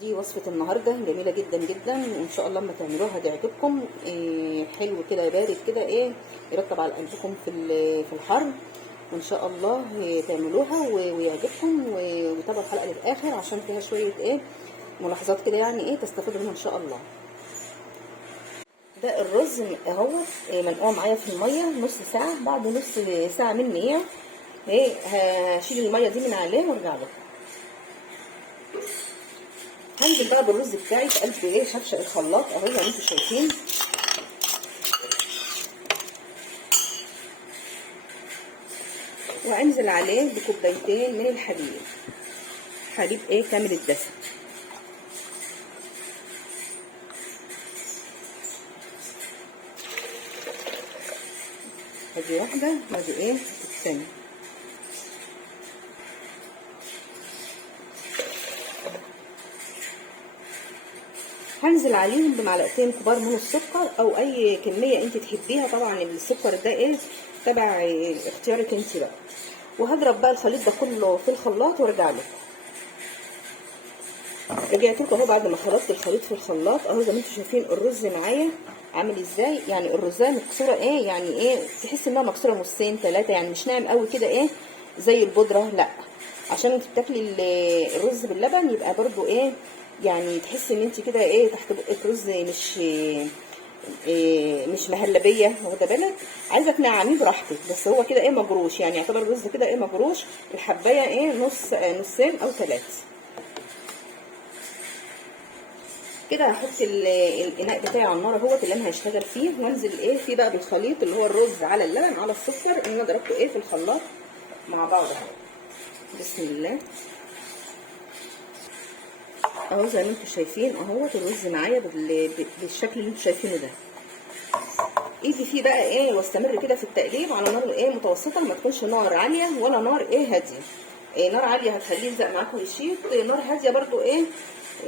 دي وصفة النهاردة جميلة جدا جدا، وان شاء الله لما تعملوها هتعجبكم. حلو كده بارد كده، يرطب على قلبكم في الحر، وان شاء الله تعملوها ويعجبكم. وتابعوا الحلقة للاخر عشان فيها شوية ملاحظات كده، يعني تستفيدوا منها ان شاء الله. ده الرز اهو منقوع معايا في المية نص ساعة. بعد نص ساعة مني هشيل المية دي من عليه وارجع لكم. هنزل بقى بالرز بتاعي في قلب شفشق الخلاط اهو زي ما انتم شايفين. وانزل عليه بكوبايتين من الحليب، حليب كامل الدسم. ادي واحده وادي الثانيه. هنزل عليهم بمعلقتين كبار من السكر او اي كميه انت تحبيها. طبعا السكر ده تبع اختيارك انت بقى. وهضرب بقى الخليط ده كله في الخلاط وارجع لكم. رجعت لكم اهو بعد ما خلطت الخليط في الخلاط اهو زي ما انتم شايفين الرز معايا عامل ازاي. يعني الرزايه مكسوره يعني تحس انها مكسوره نصين ثلاثه، يعني مش ناعم قوي كده زي البودره، لا. عشان انت بتاكلي الرز باللبن يبقى برضو يعني تحسي ان انت كده تحت بقك رز مش مهلبيه، واخده بالك. عايزه تنعميه براحتك، بس هو كده مجروش، يعني يعتبر الرز كده مجروش. الحبايه نصين او ثلاثه كده. هحط الاناء بتاعي على النار اهوت اللي انا هشتغل فيه، وانزل فيه بقى بالخليط اللي هو الرز على اللبن على السكر اللي انا ضربته في الخلاط مع بعض اهو. بسم الله اهو زي ما انتم شايفين اهوت الرز معايا بالشكل اللي انتم شايفينه ده. ايدي فيه بقى واستمر كده في التقليب على نار متوسطه، ما تكونش نار عاليه ولا نار هاديه. نار عاليه هتخليه يلزق معاكم ويشيط، نار هاديه برضو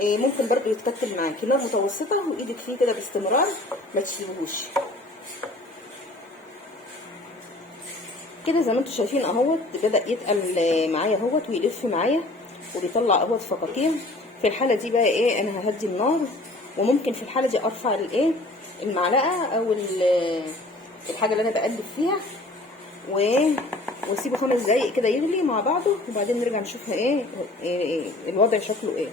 ممكن برضو يتكتل معاكي. نار متوسطه وايدك فيه كده باستمرار ما تسيبوهوش كده. زي ما انتم شايفين اهوت بدا يتقل معايا اهوت ويلف معايا وبيطلع اهوت فقاقيع. في الحاله دي بقى انا ههدي النار، وممكن في الحاله دي ارفع المعلقه او الحاجه اللي انا بقلب فيها واسيبه 5 دقايق كده يغلي مع بعضه، وبعدين نرجع نشوفها الوضع شكله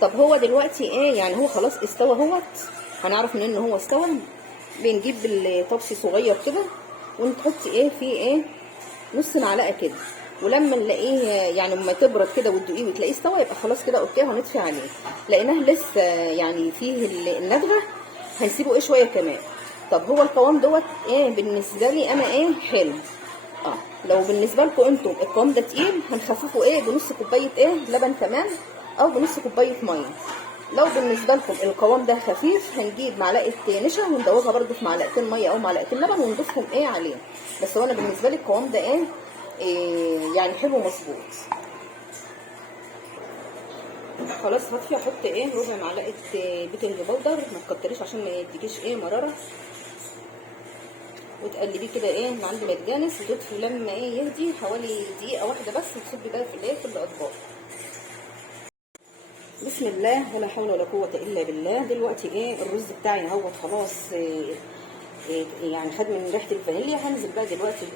طب هو دلوقتي يعني هو خلاص استوى اهوت. هنعرف منين ان هو استوى؟ بنجيب الطبسي صغير كده ونحط فيه نص معلقه كده، ولما نلاقيه يعني لما تبرد كده وتدوقيه وتلاقيه استوى يبقى خلاص كده اوكي، هنطفي عليه. لقيناه لسه يعني فيه الندغه، هنسيبه شويه كمان. طب هو القوام دوت بالنسبه لي انا حلو. لو بالنسبه لكم انتم القوام ده تقيل هنخففه بنص كوبايه لبن كمان او بنص كوبايه ميه. لو بالنسبه لكم القوام ده خفيف هنجيب معلقه نشا وندوبها برده في معلقتين ميه او معلقتين لبن ونضيفهم عليه. بس هو انا بالنسبه لي القوام ده يعني حلو مظبوط. خلاص هطفي. احط ربع معلقه بيكنج باودر، ما تكتريش عشان ما يديكيش مراره، وتقلبيه كده من عند ما يتجانس وتطفي. لما يهدي حوالي دقيقه واحده بس تصبي بقى في الاطباق. بسم الله ولا حول ولا قوه الا بالله. دلوقتي الرز بتاعي اهوت خلاص يعني خد من ريحه الفانيليا. هنزل بقى دلوقتي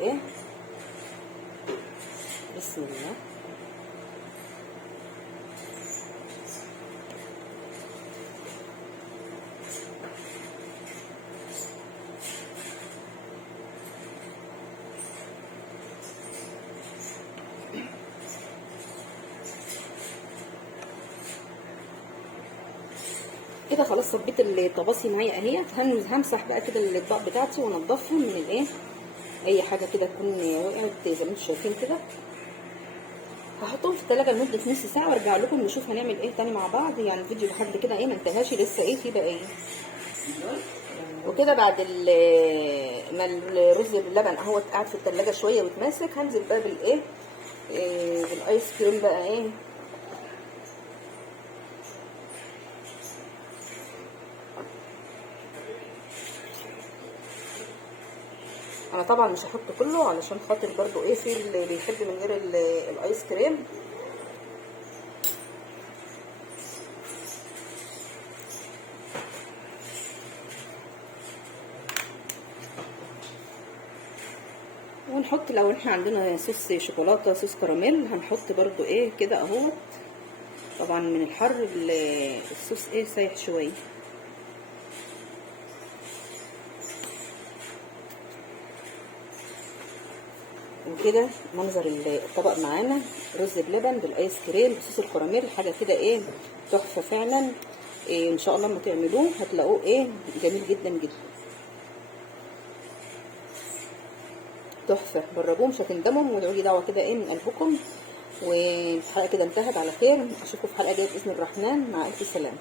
بسم الله. كده خلاص صبيت الطباسي معايا اهيت. همسح بقى كده الاطباق بتاعتي وانضفهم من اي حاجه كده تكون وقعت زي ما انتم شايفين كده. هحطهم في التلاجة لمده نص ساعه وارجع لكم نشوف هنعمل تاني مع بعض. يعني الفيديو لحد كده ما انتهاش لسه في بقى وكده. بعد ما الرز باللبن اهوت قاعد في التلاجة شويه واتماسك، هنزل بقى بالايس كريم بقى انا طبعا مش هحط كله علشان خاطر برضو في اللي بيحب من غير الايس كريم. ونحط لو احنا عندنا صوص شوكولاته، صوص كراميل، هنحط برضو ايه كده اهو. طبعا من الحر الصوص ايه سايح شويه. وكده منظر الطبق معانا، رز بلبن بالايس كريم بصوص الكراميل، حاجه كده ايه تحفه فعلا. إيه ان شاء الله لما تعملوه هتلاقوه ايه جميل جدا جدا، تحفه. جربوه مش هتندموا، وادعوا لي دعوه كده ايه من قلبكم. والحلقه كده انتهت على خير، اشوفكم في حلقه جايه باذن الرحمن، مع الف سلامه.